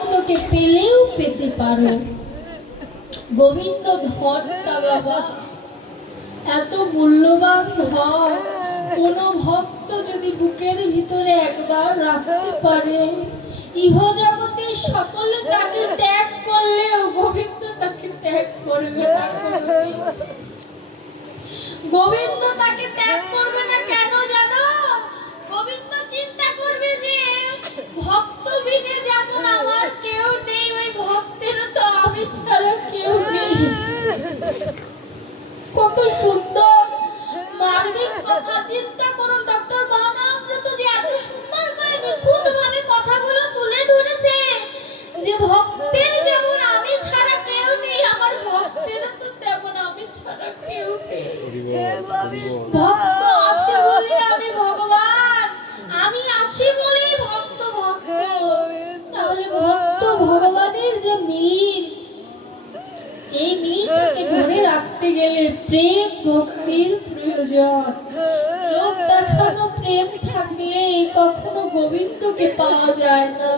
তোকে পেলেও পেতে পারো। গোবিন্দ ধনটা বাবা এত মূল্যবান ধন কোনো ভক্ত যদি বুকের ভিতরে একবার রাখতে পারে, ইহ জগতের সকলে তাকে ত্যাগ করলেও গোবিন্দ তাকে ত্যাগ করবে না গোবিন্দ তাকে ত্যাগ করবে না কেন জানো? গোবিন্দ চিন্তা করবে যে ভক্ত বিনে যেমন আমার কেউ নেই, ওই ভক্তেরও তো আমি ছাড়া কেউ নেই। কত সুন্দর। মার্মিক কথা, চিন্তা করুন, ডক্টর মহানামৃত যে এত সুন্দর করে নিখুঁত ভাবে কথাগুলো তুলে ধরেছে যে ভক্তের যেমন আমি ছাড়া কেউ নেই, আমার ভক্তেরও তো তেমন আমি ছাড়া কেউ নেই। ভক্ত আছে বলে আমি ভগবান। আমি আছি বলেই ভক্ত ভক্ত এই মিলটাকে ধরে রাখতে গেলে প্রেম ভক্তির প্রয়োজন। লোক দেখানো প্রেম থাকলে কখনো গোবিন্দকে পাওয়া যায় না।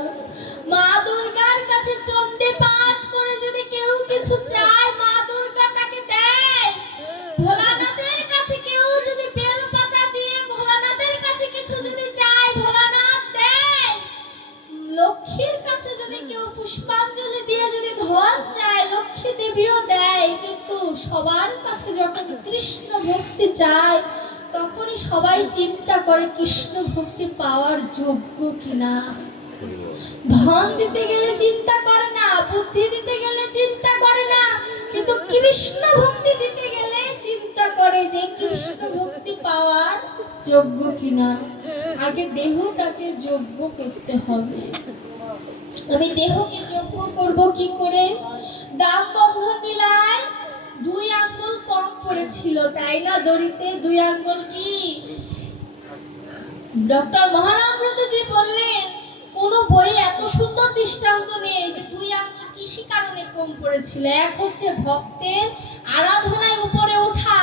সবার কাছে যখন কৃষ্ণ ভক্তি চায়, তখনই সবাই চিন্তা করে কৃষ্ণ ভক্তি পাওয়ার যোগ্য কিনা। ধন দিতে গেলে চিন্তা করে না, বুদ্ধি দিতে গেলে চিন্তা করে না, কিন্তু কৃষ্ণ ভক্তি দিতে গেলে চিন্তা করে যে কৃষ্ণ ভক্তি পাওয়ার যোগ্য কিনা। আগে দেহটাকে যোগ্য করতে হবে। আমি দেহকে যোগ্য করব কি করে? দাম বন্ধন মিলায় দুই আঙ্গুল কম পড়েছিল, তাই না, দড়িতে? দুই আঙ্গুল কি? ডক্টর মহানামব্রত যে বললেন, কোন বই এত সুন্দর দৃষ্টান্ত নেই যে দুই আঙ্গুল কৃষি কারণে কম পড়েছিল। এক হচ্ছে ভক্তের আরাধনায় উপরে ওঠা,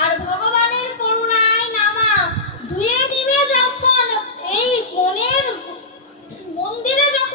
আর ভগবানের করুণায় নামা। দুয়ে নিমে যখন এই মনের মন্দিরে যখন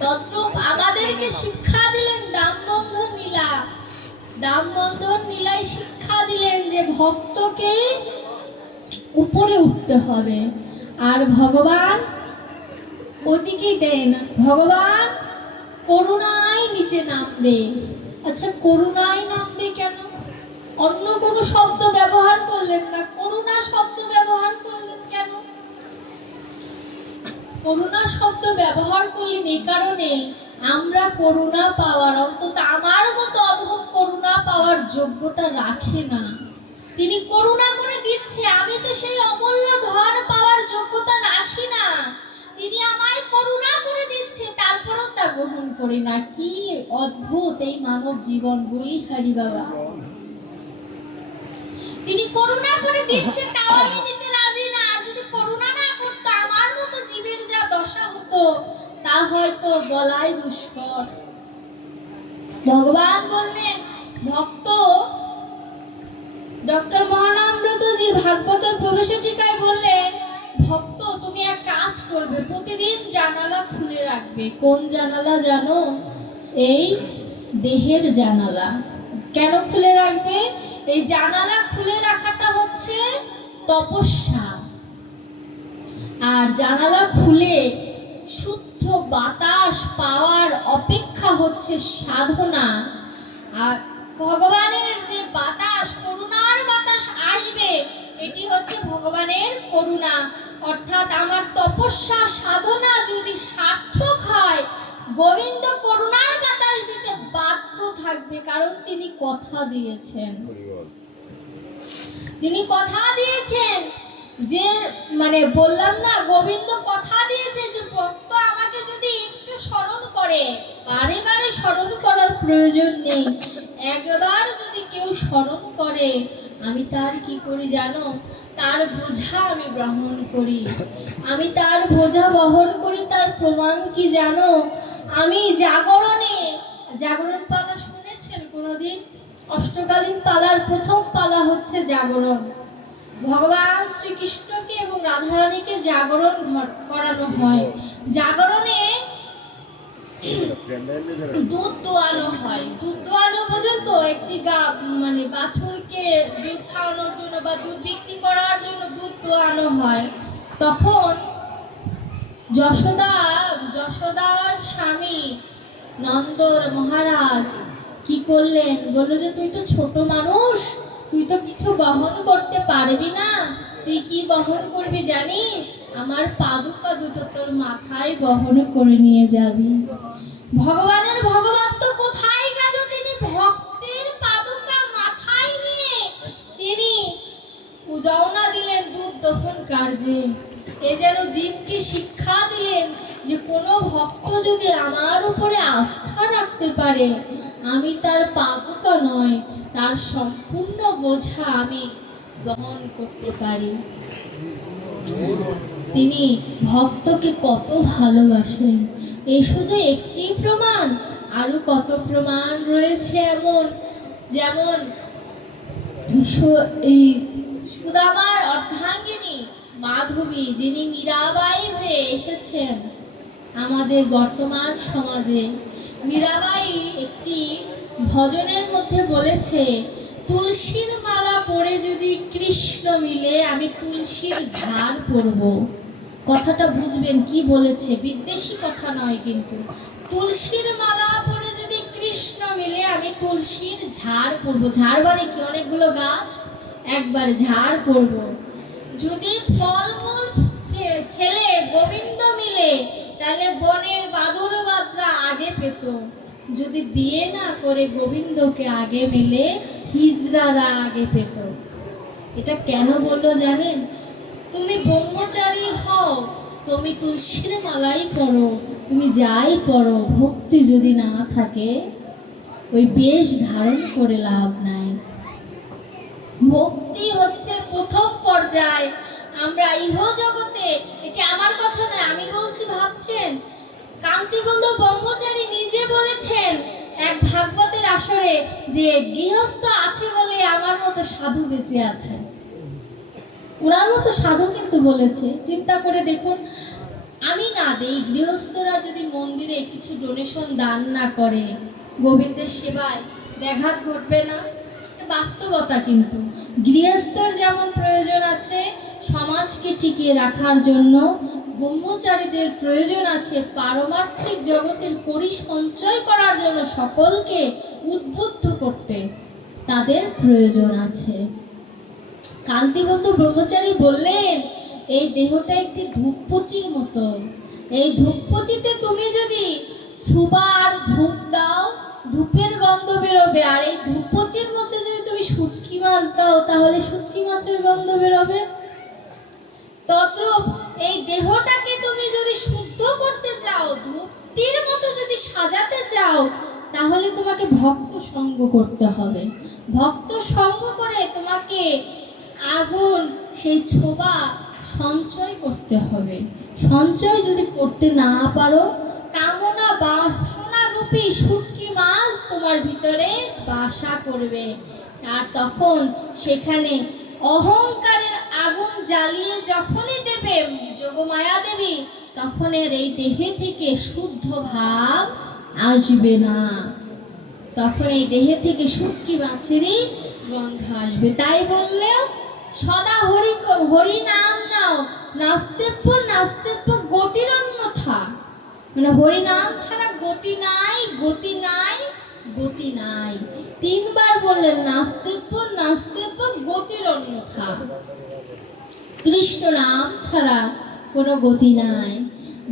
তদ্রূপ আমাদেরকে শিক্ষা দিলেন দামবন্ধন নীলা। দামবন্ধন নীলাই শিক্ষা দিলেন যে ভক্তকে উপরে উঠতে হবে। আর ভগবান ওদিকে দেন। ভগবান করুণায় নিচে নামবে। আচ্ছা করুণায় নামবে কেন? অন্য কোনো শব্দ ব্যবহার করলেন না। করুণা শব্দ ব্যবহার করলেন কেন? করুণা শব্দ ব্যবহার করলেন এই কারণে আমরা করুণা পাওয়ার অন্তত আমার মতো অধম করুণা পাওয়ার যোগ্যতা রাখে না। তিনি করুণা করে দিচ্ছে, আমি তো সেই অমূল্য ধন পাওয়ার যোগ্যতা রাখি না। তিনি আমায় করুণা করে দিচ্ছে, তারপরেও তা গ্রহণ করি না। কি অদ্ভুত এই মানব জীবন বলি হারি বাবা। তিনি করুণা করে দিচ্ছে, তাও আমি নিতে রাজি তা হয়তো বলাই দুষ্কর। ভগবান বললেন, ভক্ত, ডক্টর মহানামৃতজি ভাগবতের প্রবেশের টিকায় বললেন, ভক্ত, তুমি এক কাজ করবে, প্রতিদিন জানালা খুলে রাখবে। কোন জানালা জানো? এই দেহের জানালা। কেন খুলে রাখবে? এই জানালা খুলে রাখাটা হচ্ছে তপস্যা। আর জানালা খুলে শুদ্ধ বাতাস পাওয়ার অপেক্ষা হচ্ছে সাধনা। আর ভগবানের যে বাতাস, করুণার বাতাস আসবে, এটি হচ্ছে ভগবানের করুণা। অর্থাৎ আমার তপস্যা, সাধনা যদি সার্থক হয়, গোবিন্দ করুণার বাতাস দিতে বাধ্য থাকবে, কারণ তিনি কথা দিয়েছেন। তিনি কথা দিয়েছেন যে মানে বললাম না, গোবিন্দ কথা দিয়েছে যে, ভক্ত আমাকে যদি একটু স্মরণ করে, বারে বারে স্মরণ করার প্রয়োজন নেই। একবার যদি কেউ স্মরণ করে, আমি তার কি করি জানো? তার বোঝা আমি গ্রহণ করি। আমি তার বোঝা বহন করি, তার প্রমাণ কি জানো? আমি জাগরণে, জাগরণ পালা শুনেছেন কোনোদিন? অষ্টকালীন পালার প্রথম পালা হচ্ছে জাগরণ। ভগবান শ্রীকৃষ্ণকে এবং রাধারানীকে জাগরণ করানো হয়। জাগরণে দুধ দোয়ানো হয়। দুধ দোয়ানো বোঝো তো একটি গা মানে বাছুরকে দুধ খাওয়ানোর জন্য বা দুধ বিক্রি করার জন্য দুধ দোয়ানো হয়। তখন যশোদা যশোদার স্বামী নন্দর মহারাজ কি করলেন? বলল যে তুই তো ছোট মানুষ তুই তো কিছু বহন করতে পারবি না। তুই কি বহন করবি জানিস? আমার পাদুকা দুটো তোর মাথায় বহন করে নিয়ে যাবি। ভগবানের ভগবান তো কোথায় গেল তিনি? ভক্তের পাদুকা মাথায় নিয়ে তিনি রওনা দিলেন দুধ দহন কার্যে। এ যেন জীবকে শিক্ষা দিলেন যে কোনো ভক্ত যদি আমার উপরে আস্থা রাখতে পারে, আমি তার পাদুকা নয়, তার সম্পূর্ণ বোঝা আমি গ্রহণ করতে পারি। তিনি ভক্তকে কত ভালোবাসেন। এই শুধু একটি প্রমাণ, আরও কত প্রমাণ রয়েছে এমন, যেমন এই সুদামার অর্ধাঙ্গিনী মাধবী, যিনি মীরাবাই হয়ে এসেছেন আমাদের বর্তমান সমাজে। মীরাবাই একটি ভজনের মধ্যে বলেছে, তুলসীর মালা পরে যদি কৃষ্ণ মিলে আমি তুলসীর ঝাড় পরব। কথাটা বুঝবেন কি বলেছে? বিদ্বেষী কথা নয় কিন্তু। তুলসীর মালা পরে যদি কৃষ্ণ মিলে আমি তুলসীর ঝাড় পরবো। ঝাড় মানে কি? অনেকগুলো গাছ একবার ঝাড় পরব। যদি ফলমূল খেলে, গোবিন্দ মিলে, তাহলে বনের বাদুর বাদরা আগে পেত। যদি বিয়ে না করে গোবিন্দকে আগে মেলে, হিজড়ারা আগে পেত। এটা কেন বলল জানেন? তুমি ব্রহ্মচারী হও, তুমি তুলসীর মালাই পড়ো তুমি যাই পড়ো ভক্তি যদি না থাকে, ওই বেশ ধারণ করে লাভ নাই। ভক্তি হচ্ছে প্রথম পর্যায়। আমরা ইহ জগতে এটা আমার কথা নয়, আমি বলছি, ভাবছেন? কান্তিবন্ধু ব্রহ্মচারী নিজে বলেছেন এক ভাগবতের আসরে যে গৃহস্থ আছে বলে আমার মতো সাধু বেঁচে আছে। ওনার মতো সাধু কিন্তু বলেছে। চিন্তা করে দেখুন, আমি না দেই, গৃহস্থরা যদি মন্দিরে কিছু ডোনেশন দান না করে, গোবিন্দের সেবায় ব্যাঘাত ঘটবে না? বাস্তবতা কিন্তু। গৃহস্থর যেমন প্রয়োজন আছে, সমাজকে টিকিয়ে রাখার জন্য ব্রহ্মচারীদের প্রয়োজন আছে পারমার্থিক জগতের পরিসঞ্চয় করার জন্য সকলকে উদ্বুদ্ধ করতে। তাদের প্রয়োজন আছে। কান্তিবন্ধু ব্রহ্মচারী বললেন, এই দেহটা একটি ধূপপচির মতো। এই ধূপপচিতে তুমি যদি সুবার ধূপ দাও, ধূপের গন্ধ বেরোবে। আর এই ধূপপচির মধ্যে যদি তুমি শুটকি মাছ দাও, তাহলে শুটকি মাছের গন্ধ বেরোবে তদ্রূপ এই দেহটাকে তুমি যদি শুদ্ধ করতে চাও ধূপটির মতো যদি সাজাতে চাও, তাহলে তোমাকে ভক্ত সঙ্গ করতে হবে। ভক্ত সঙ্গ করে তোমাকে আগুন, সেই ছোবা সঞ্চয় করতে হবে। সঞ্চয় যদি করতে না পারো, কামনা বাসনা রূপী শুটকি মাছ তোমার ভিতরে বাসা করবে। আর তখন সেখানে অহংকারের আগুন জ্বালিয়ে যখনই দেবে, যোগমায়া দেবী, তখনের এই দেহে থেকে শুদ্ধ ভাব আসবে না তখন এই দেহে থেকে শুটকি মাছেরই গন্ধ আসবে। তাই বললেও, সদা হরি হরি নাম নাও, নাস্তেব্য নাস্তেব্য গতির অন্যথা মানে হরি নাম ছাড়া গতি নাই গতি নাই গতি নাই। তিনবার বললেন, নাস্তেব্য নাস্তেব্য গতির অন্যথা কৃষ্ণ নাম ছাড়া কোনো গতি নাই।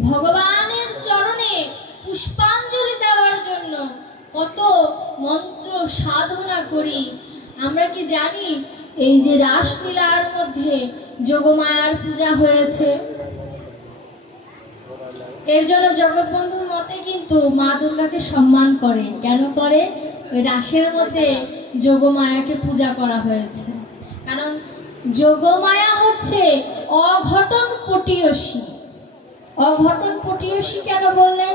ভগবানের চরণে জন্য কত মন্ত্র সাধনা করি। আমরা কি জানি এই যে রাসলীলার মধ্যে যোগমায়ার পূজা হয়েছে? এর জন্য জগৎবন্ধুর মতে কিন্তু মা দুর্গাকে সম্মান করে। কেন করে? ওই রাসের মধ্যে যোগমায়াকে পূজা করা হয়েছে। কারণ যোগমায়া হচ্ছে অঘটন পটীয়সী অঘটন পটীয়সী কেন বললেন?